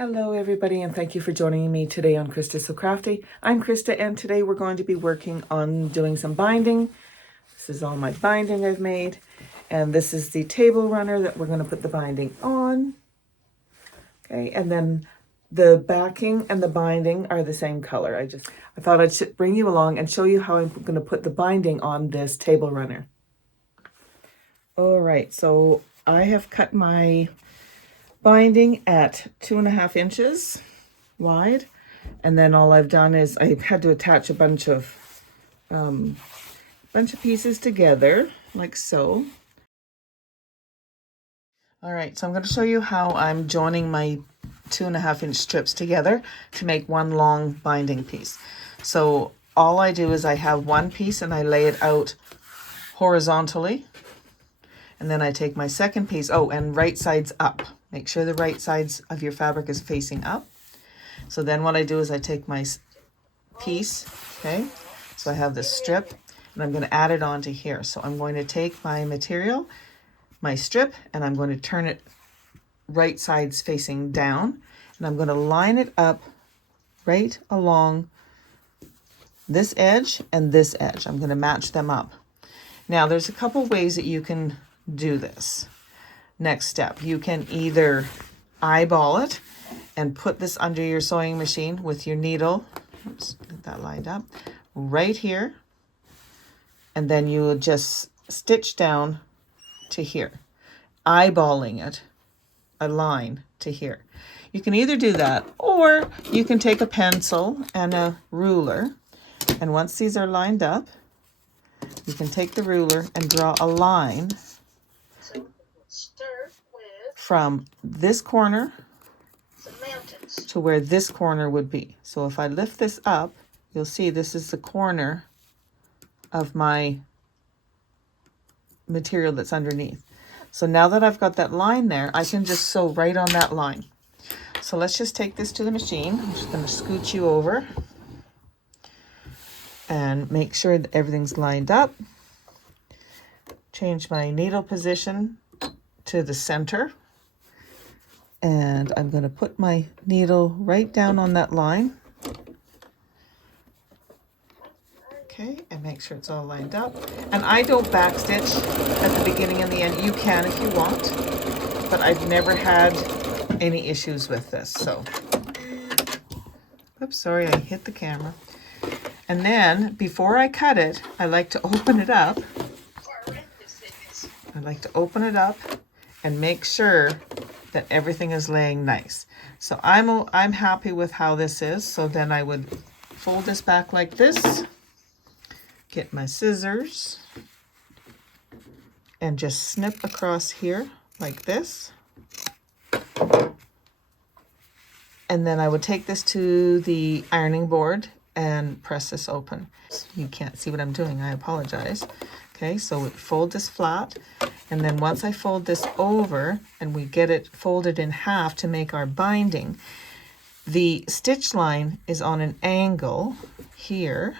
Hello everybody, and thank you for joining me today on Krista So Crafty. I'm Krista, and today we're going to be working on doing some binding. This is all my binding I've made, and this is the table runner that we're going to put the binding on. Okay, and then the backing and the binding are the same color. I thought I'd bring you along and show you how I'm going to put the binding on this table runner. All right, so I have cut my binding at 2.5 inches wide, and then all I've done is I had to attach a bunch of pieces together like so. All right, so I'm going to show you how I'm joining my 2.5 inch strips together to make one long binding piece. So all I do is I have one piece and I lay it out horizontally, and then I take my second piece, and right sides up. Make sure the right sides of your fabric is facing up. So then what I do is I take my piece, okay? So I have this strip, and I'm going to add it onto here. So I'm going to take my material, my strip, and I'm going to turn it right sides facing down, and I'm going to line it up right along this edge and this edge. I'm going to match them up. Now there's a couple ways that you can do this. Next step, you can either eyeball it and put this under your sewing machine with your needle. Oops, get that lined up right here, and then you will just stitch down to here, eyeballing it a line to here. You can either do that, or you can take a pencil and a ruler, and once these are lined up, you can take the ruler and draw a line from this corner to where this corner would be. So if I lift this up, you'll see this is the corner of my material that's underneath. So now that I've got that line there, I can just sew right on that line. So let's just take this to the machine. I'm just going to scooch you over and make sure that everything's lined up. Change my needle position to the center, and I'm going to put my needle right down on that line. Okay, and make sure it's all lined up. And I don't backstitch at the beginning and the end. You can if you want, but I've never had any issues with this. So, oops, sorry, I hit the camera. And then before I cut it, I like to open it up. And make sure that everything is laying nice. So I'm happy with how this is. So then I would fold this back like this, get my scissors, and just snip across here like this. And then I would take this to the ironing board and press this open. You can't see what I'm doing, I apologize. Okay, so we fold this flat, and then once I fold this over and we get it folded in half to make our binding, the stitch line is on an angle here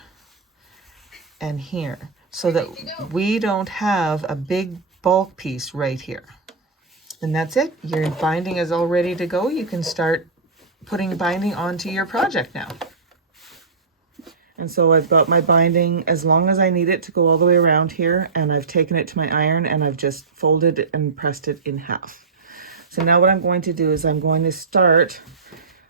and here, so that we don't have a big bulk piece right here. And that's it. Your binding is all ready to go. You can start putting binding onto your project now. And so I've got my binding as long as I need it to go all the way around here, and I've taken it to my iron and I've just folded it and pressed it in half. So now what I'm going to do is I'm going to start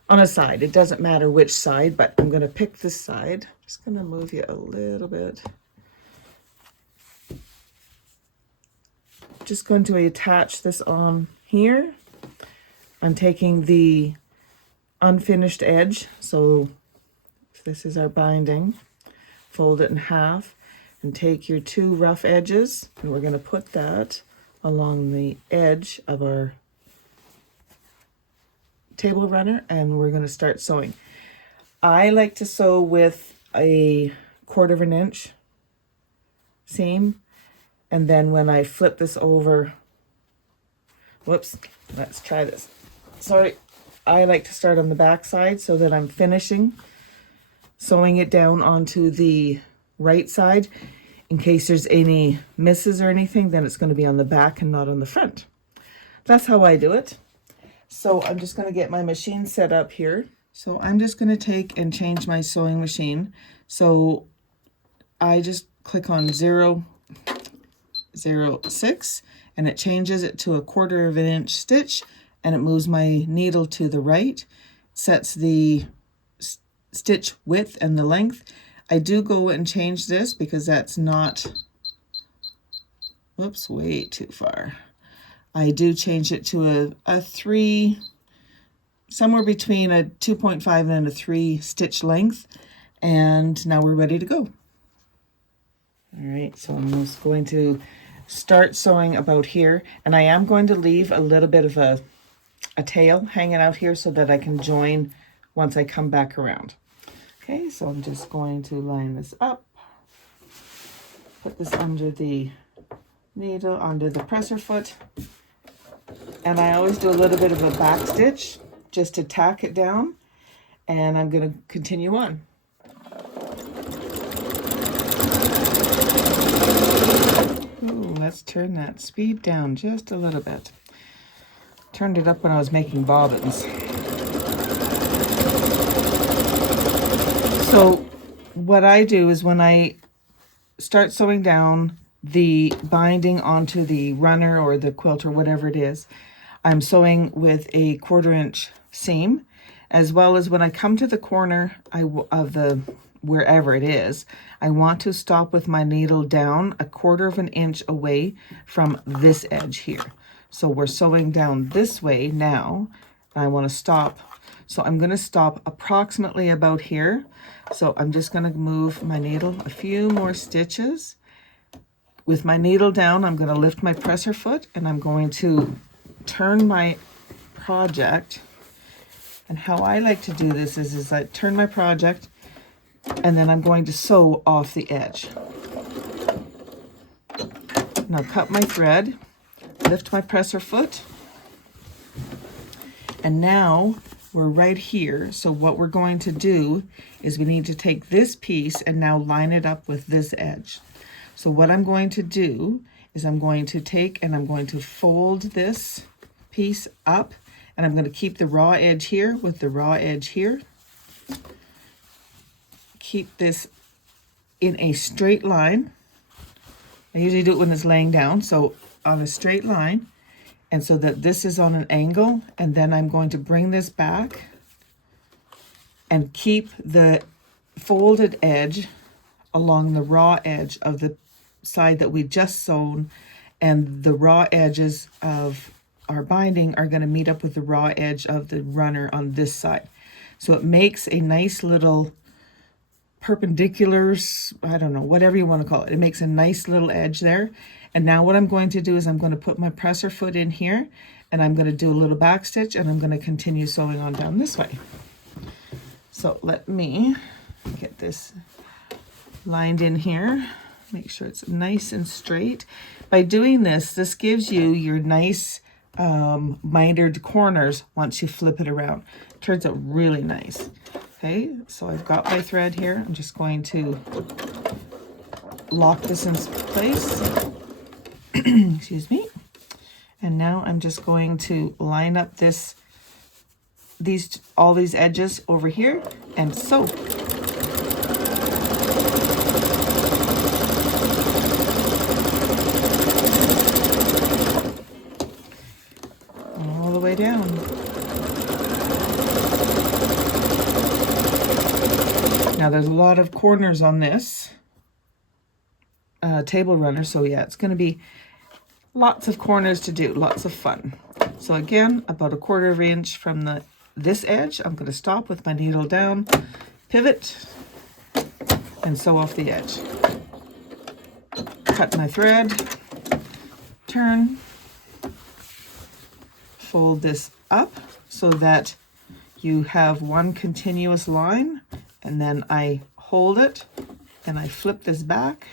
on a side. It doesn't matter which side, but I'm going to pick this side. Just going to move you a little bit. Just going to attach this on here. I'm taking the unfinished edge, so this is our binding. Fold it in half and take your two rough edges, and we're going to put that along the edge of our table runner, and we're going to start sewing. I like to sew with a 1/4 inch seam, and then when I flip this over, whoops, let's try this. Sorry, I like to start on the back side so that I'm finishing sewing it down onto the right side. In case there's any misses or anything, then it's going to be on the back and not on the front. That's how I do it. So I'm just going to get my machine set up here. So I'm just going to take and change my sewing machine. So I just click on 0.06 and it changes it to a 1/4 of an inch stitch, and it moves my needle to the right, sets the stitch width and the length. I do go and change this because that's not, whoops, way too far. I do change it to a 3, somewhere between a 2.5 and a 3 stitch length. And now we're ready to go. All right, so I'm just going to start sewing about here, and I am going to leave a little bit of a tail hanging out here so that I can join once I come back around. Okay, so I'm just going to line this up, put this under the needle, under the presser foot, and I always do a little bit of a back stitch just to tack it down, and I'm going to continue on. Ooh, let's turn that speed down just a little bit. Turned it up when I was making bobbins. So what I do is when I start sewing down the binding onto the runner or the quilt or whatever it is, I'm sewing with a 1/4 inch seam, as well as when I come to the corner of the wherever it is, I want to stop with my needle down a 1/4 of an inch away from this edge here. So we're sewing down this way now. I want to stop. So I'm going to stop approximately about here. So I'm just going to move my needle a few more stitches. With my needle down, I'm going to lift my presser foot and I'm going to turn my project. And how I like to do this is I turn my project and then I'm going to sew off the edge. Now cut my thread, lift my presser foot, and now we're right here. So what we're going to do is we need to take this piece and now line it up with this edge. So what I'm going to do is I'm going to take and I'm going to fold this piece up, and I'm going to keep the raw edge here with the raw edge here. Keep this in a straight line. I usually do it when it's laying down, so on a straight line, and so that this is on an angle, and then I'm going to bring this back and keep the folded edge along the raw edge of the side that we just sewn, and the raw edges of our binding are going to meet up with the raw edge of the runner on this side. So it makes a nice little perpendicular, I don't know, whatever you want to call it. It makes a nice little edge there. And now what I'm going to do is I'm going to put my presser foot in here, and I'm going to do a little back stitch, and I'm going to continue sewing on down this way. So let me get this lined in here. Make sure it's nice and straight. By doing this, this gives you your nice mitered corners once you flip it around. It turns out really nice. Okay, so I've got my thread here. I'm just going to lock this in place. Excuse me. And now I'm just going to line up all these edges over here and sew. All the way down. Now there's a lot of corners on this table runner, so yeah, it's going to be lots of corners to do, lots of fun. So again, about a 1/4 of an inch from this edge, I'm going to stop with my needle down, pivot, and sew off the edge. Cut my thread, turn, fold this up so that you have one continuous line, and then I hold it and I flip this back,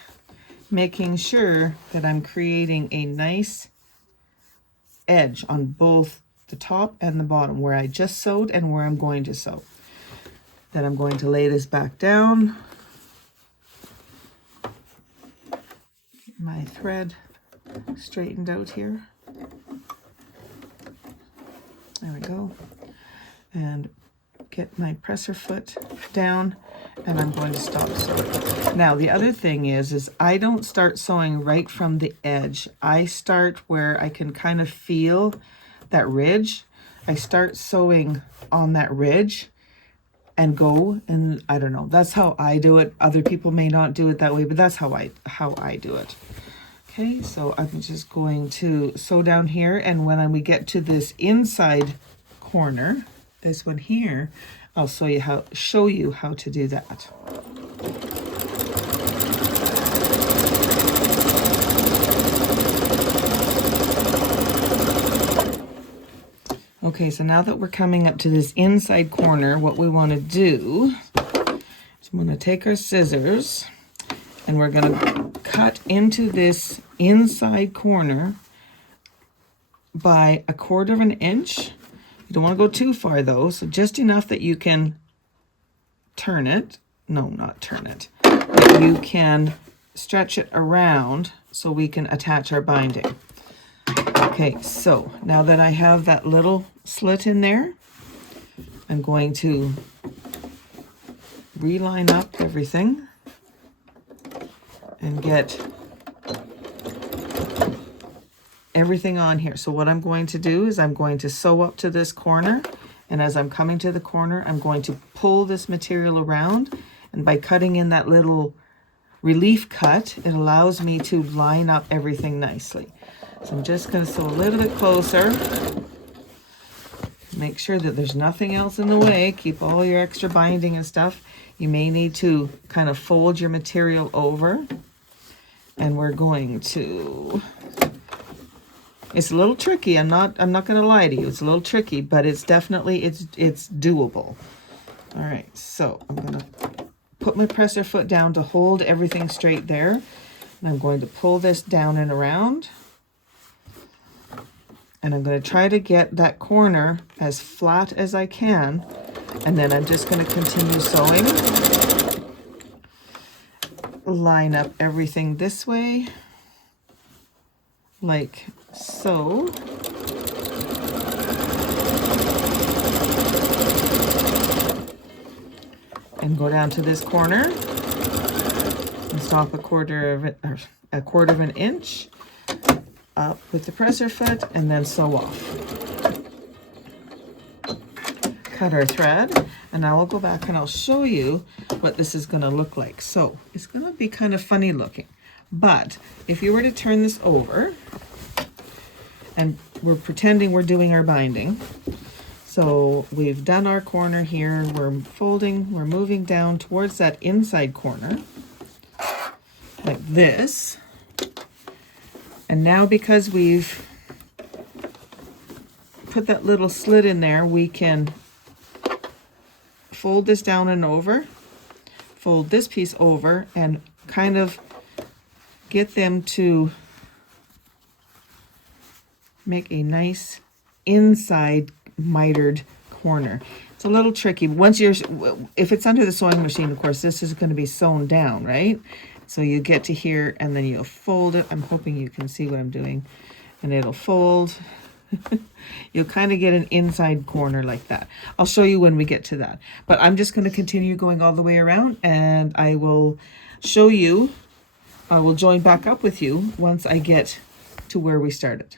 making sure that I'm creating a nice edge on both the top and the bottom where I just sewed and where I'm going to sew. Then I'm going to lay this back down. Get my thread straightened out here. There we go. And get my presser foot down, and I'm going to stop sewing. Now the other thing is I don't start sewing right from the edge. I start where I can kind of feel that ridge. I start sewing on that ridge and go, and I don't know, that's how I do it. Other people may not do it that way, but that's how I do it. Okay, so I'm just going to sew down here, and when we get to this inside corner, this one here, I'll show you how to do that. Okay, so now that we're coming up to this inside corner, what we want to do is I'm going to take our scissors and we're going to cut into this inside corner by 1/4 of an inch. You don't want to go too far though, so just enough that you can turn it. No, not turn it. But you can stretch it around so we can attach our binding. Okay, so now that I have that little slit in there, I'm going to reline up everything and get everything on here. So what I'm going to do is I'm going to sew up to this corner, and as I'm coming to the corner, I'm going to pull this material around, and by cutting in that little relief cut, it allows me to line up everything nicely. So I'm just going to sew a little bit closer. Make sure that there's nothing else in the way. Keep all your extra binding and stuff. You may need to kind of fold your material over. And we're going to... It's a little tricky. I'm not going to lie to you. It's a little tricky, but it's definitely it's doable. All right. So I'm going to put my presser foot down to hold everything straight there. And I'm going to pull this down and around. And I'm going to try to get that corner as flat as I can. And then I'm just going to continue sewing. Line up everything this way, like so. And go down to this corner and stop a quarter of an inch. Up with the presser foot and then sew off. Cut our thread, and now I'll go back and I'll show you what this is going to look like. So it's going to be kind of funny looking, but if you were to turn this over, and we're pretending we're doing our binding, so we've done our corner here, we're folding, we're moving down towards that inside corner like this. And now because we've put that little slit in there, we can fold this down and over, fold this piece over, and kind of get them to make a nice inside mitered corner. It's a little tricky. If it's under the sewing machine, of course, this is going to be sewn down, right? So you get to here and then you'll fold it. I'm hoping you can see what I'm doing. And it'll fold. You'll kind of get an inside corner like that. I'll show you when we get to that. But I'm just going to continue going all the way around, and I will show you, I will join back up with you once I get to where we started.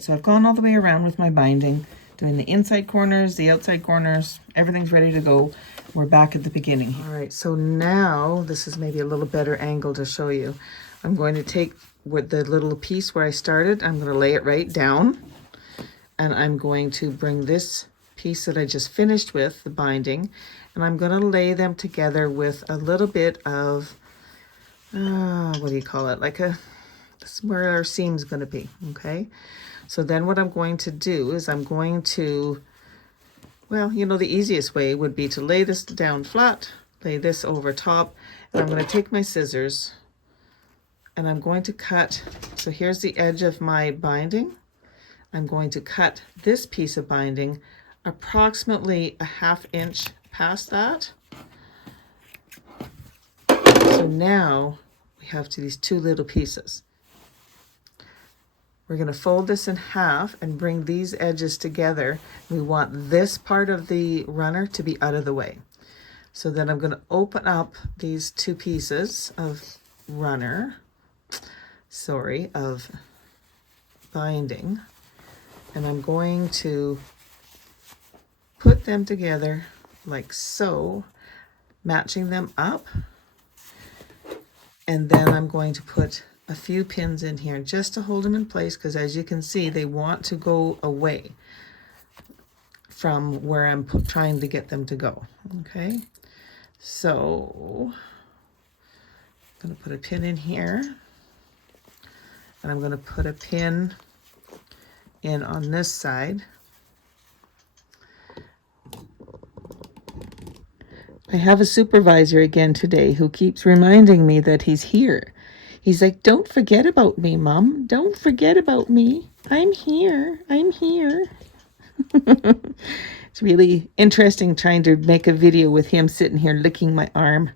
So I've gone all the way around with my binding, doing the inside corners, the outside corners, everything's ready to go. We're back at the beginning. All right, so now this is maybe a little better angle to show you. I'm going to take with the little piece where I started, I'm going to lay it right down, and I'm going to bring this piece that I just finished with, the binding, and I'm going to lay them together with a little bit of, what do you call it, like this is where our seam's going to be, okay? So then what I'm going to do is I'm going to, well, you know, the easiest way would be to lay this down flat, lay this over top, and I'm going to take my scissors and I'm going to cut. So here's the edge of my binding. I'm going to cut this piece of binding approximately a 1/2 inch past that. So now we have these two little pieces. We're going to fold this in half and bring these edges together. We want this part of the runner to be out of the way. So then I'm going to open up these two pieces of of binding, and I'm going to put them together like so, matching them up. And then I'm going to put a few pins in here just to hold them in place, because as you can see, they want to go away from where I'm trying to get them to go. Okay, so I'm going to put a pin in here, and I'm going to put a pin in on this side. I have a supervisor again today who keeps reminding me that he's here. He's like, "Don't forget about me, Mom. Don't forget about me. I'm here. I'm here." It's really interesting trying to make a video with him sitting here licking my arm.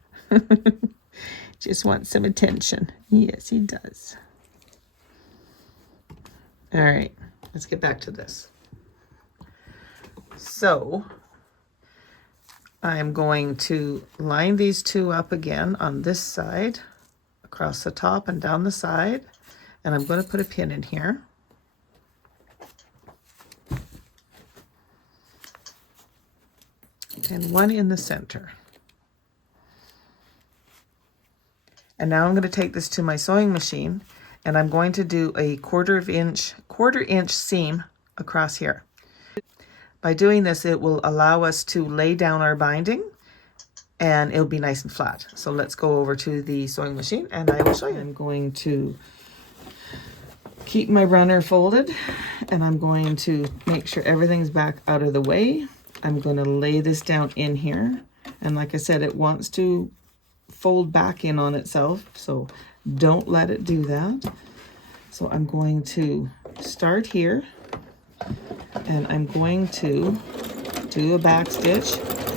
Just wants some attention. Yes, he does. All right, let's get back to this. So I'm going to line these two up again on this side, across the top and down the side, and I'm going to put a pin in here. And one in the center. And now I'm going to take this to my sewing machine, and I'm going to do a quarter inch seam across here. By doing this, it will allow us to lay down our binding, and it'll be nice and flat. So let's go over to the sewing machine and I will show you. I'm going to keep my runner folded, and I'm going to make sure everything's back out of the way. I'm going to lay this down in here, and like I said, it wants to fold back in on itself, so don't let it do that. So I'm going to start here, and I'm going to do a back stitch.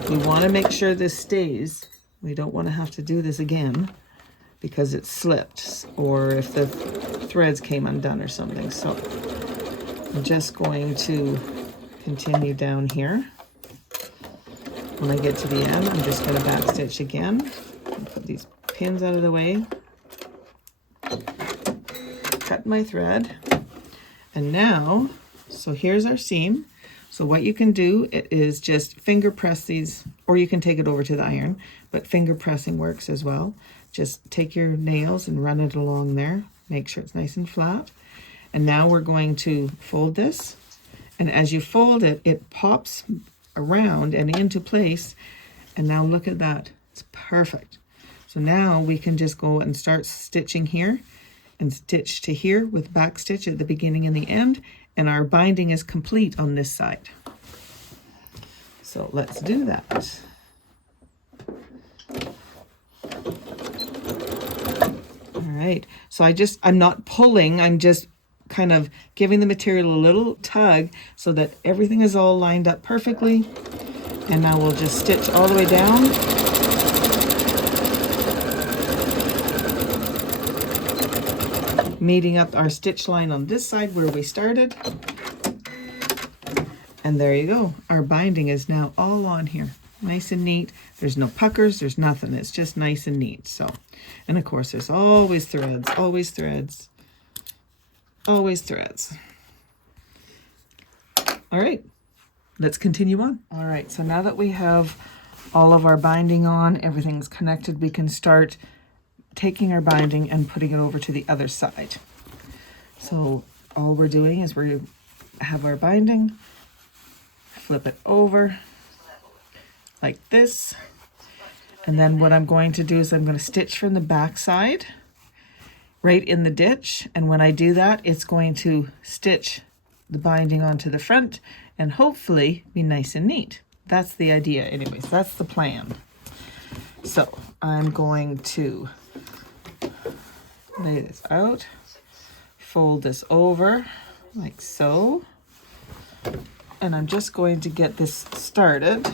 We want to make sure this stays. We don't want to have to do this again because it slipped, or if the threads came undone or something. So I'm just going to continue down here. When I get to the end, I'm just going to back stitch again. Put these pins out of the way. Cut my thread. And now, so here's our seam. So what you can do is just finger press these, or you can take it over to the iron, but finger pressing works as well. Just take your nails and run it along there. Make sure it's nice and flat. And now we're going to fold this. And as you fold it, it pops around and into place. And now look at that. It's perfect. So now we can just go and start stitching here and stitch to here with back stitch at the beginning and the end. And our binding is complete on this side. So let's do that. All right, so I'm not pulling, I'm just kind of giving the material a little tug so that everything is all lined up perfectly. And now we'll just stitch all the way down. Meeting up our stitch line on this side where we started. And there you go. Our binding is now all on here. Nice and neat. There's no puckers, there's nothing. It's just nice and neat. So, and of course there's always threads, always threads, always threads. All right, let's continue on. All right, so now that we have all of our binding on, everything's connected, we can start taking our binding and putting it over to the other side. So all we're doing is we have our binding, flip it over like this, and then what I'm going to do is I'm going to stitch from the back side right in the ditch, and when I do that, it's going to stitch the binding onto the front and hopefully be nice and neat. That's the idea anyways. That's the plan. So I'm going to lay this out, fold this over like so, and I'm just going to get this started,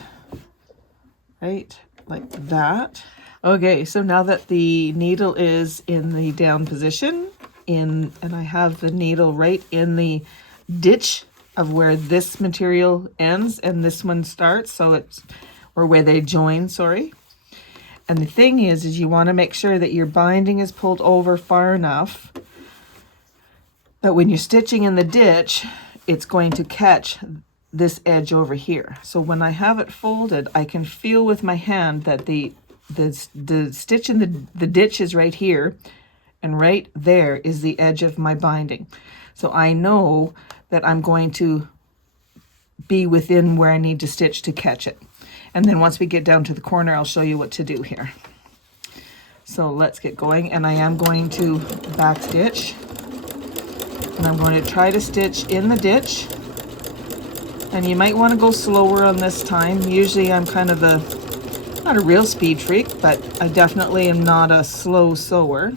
right, like that. Okay, so now that the needle is in the down position, and I have the needle right in the ditch of where this material ends and this one starts, so it's, or where they join, sorry. And the thing is you want to make sure that your binding is pulled over far enough that when you're stitching in the ditch, it's going to catch this edge over here. So when I have it folded, I can feel with my hand that the stitch in the ditch is right here, and right there is the edge of my binding. So I know that I'm going to be within where I need to stitch to catch it. And then once we get down to the corner, I'll show you what to do here. So let's get going, and I am going to back stitch, and I'm going to try to stitch in the ditch. And you might want to go slower on this time. Usually I'm kind of not a real speed freak, but I definitely am not a slow sewer.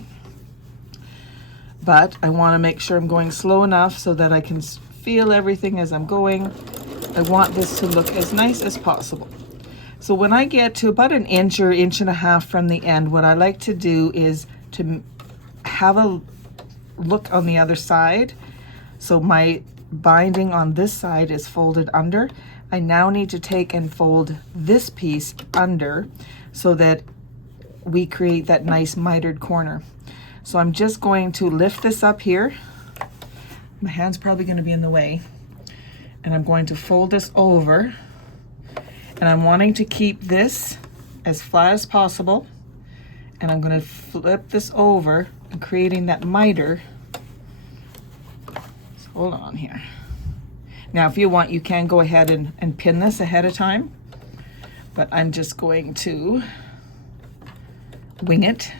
But I want to make sure I'm going slow enough so that I can feel everything as I'm going. I want this to look as nice as possible. So when I get to about an inch or inch and a half from the end, what I like to do is to have a look on the other side. So my binding on this side is folded under. I now need to take and fold this piece under so that we create that nice mitered corner. So I'm just going to lift this up here. My hand's probably going to be in the way. And I'm going to fold this over. And I'm wanting to keep this as flat as possible. And I'm going to flip this over and creating that miter. So hold on here. Now, if you want, you can go ahead and pin this ahead of time. But I'm just going to wing it.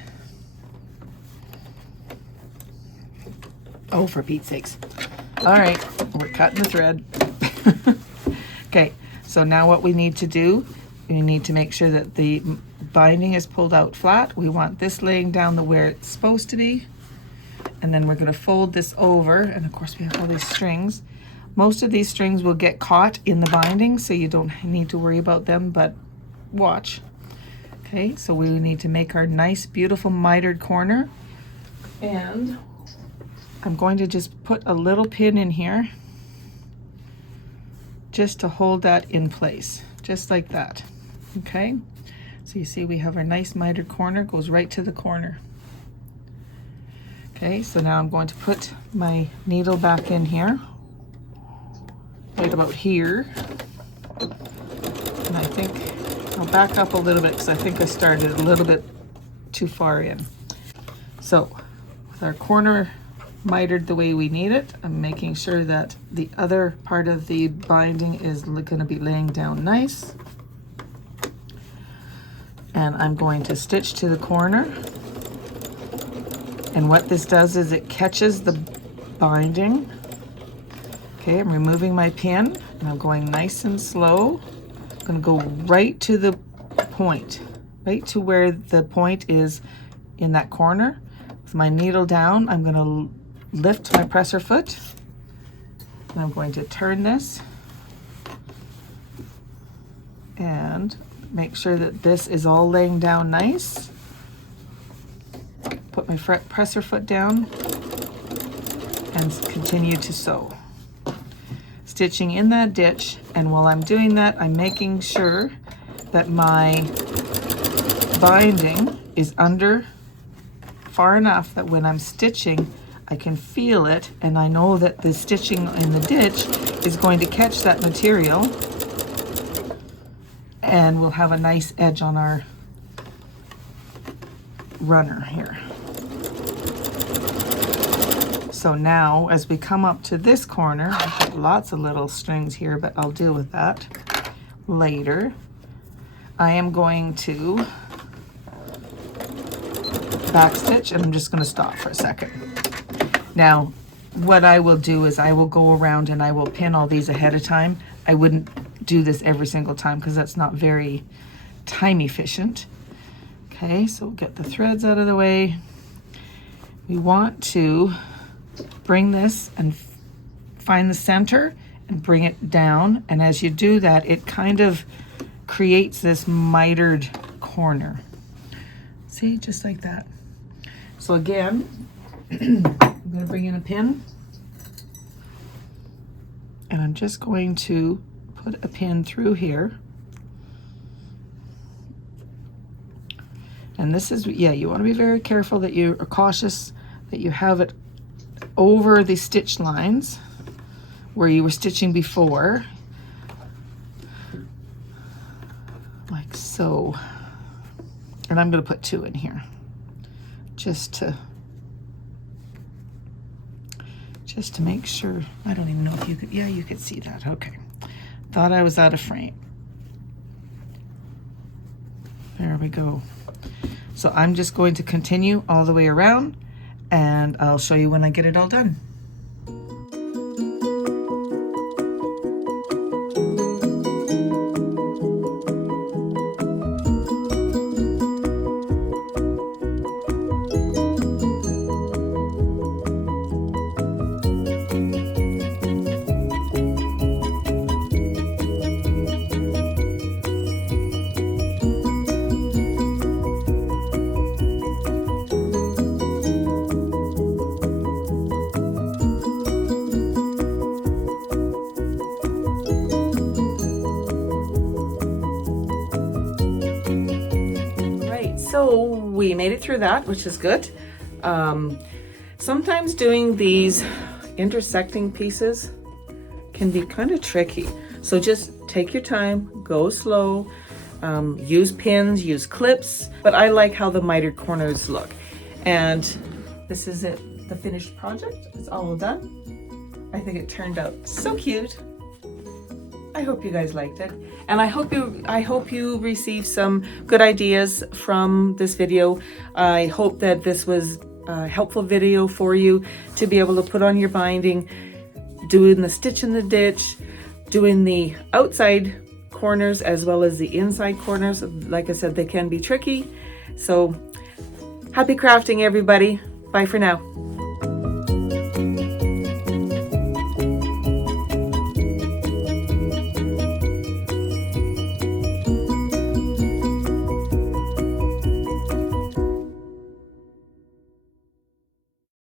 Oh, for Pete's sakes. All right, we're cutting the thread. Okay, so now what we need to do, we need to make sure that the binding is pulled out flat. We want this laying down the where it's supposed to be. And then we're going to fold this over. And of course, we have all these strings. Most of these strings will get caught in the binding, so you don't need to worry about them, but watch. Okay, so we need to make our nice, beautiful mitered corner. And I'm going to just put a little pin in here just to hold that in place, just like that. Okay, so you see we have our nice mitered corner, goes right to the corner. Okay, so now I'm going to put my needle back in here, right about here. And I think I'll back up a little bit because I think I started a little bit too far in. So with our corner mitered the way we need it, I'm making sure that the other part of the binding is going to be laying down nice. And I'm going to stitch to the corner. And what this does is it catches the binding. Okay, I'm removing my pin and I'm going nice and slow. I'm going to go right to the point, right to where the point is in that corner. With my needle down, I'm going to lift my presser foot, and I'm going to turn this and make sure that this is all laying down nice. Put my presser foot down and continue to sew. Stitching in that ditch, and while I'm doing that, I'm making sure that my binding is under far enough that when I'm stitching, I can feel it, and I know that the stitching in the ditch is going to catch that material, and we'll have a nice edge on our runner here. So now, as we come up to this corner, I've got lots of little strings here, but I'll deal with that later. I am going to backstitch, and I'm just going to stop for a second. Now, what I will do is I will go around and I will pin all these ahead of time. I wouldn't do this every single time because that's not very time efficient. Okay, so we'll get the threads out of the way. We want to bring this and find the center and bring it down. And as you do that, it kind of creates this mitered corner. See, just like that. So again, I'm going to bring in a pin. And I'm just going to put a pin through here. And this is, yeah, you want to be very careful that you are cautious that you have it over the stitch lines where you were stitching before, like so. And I'm going to put 2 in here just to make sure. I don't even know if you could, yeah, you could see that. Okay. Thought I was out of frame. There we go. So I'm just going to continue all the way around, and I'll show you when I get it all done. So we made it through that, which is good. Sometimes doing these intersecting pieces can be kind of tricky. So just take your time, go slow, use pins, use clips, but I like how the mitered corners look. And this is it, the finished project. It's all done. I think it turned out so cute. I hope you guys liked it, and I hope you received some good ideas from this video. I hope that this was a helpful video for you to be able to put on your binding, doing the stitch in the ditch, doing the outside corners as well as the inside corners. Like I said, they can be tricky. So happy crafting, everybody. Bye for now.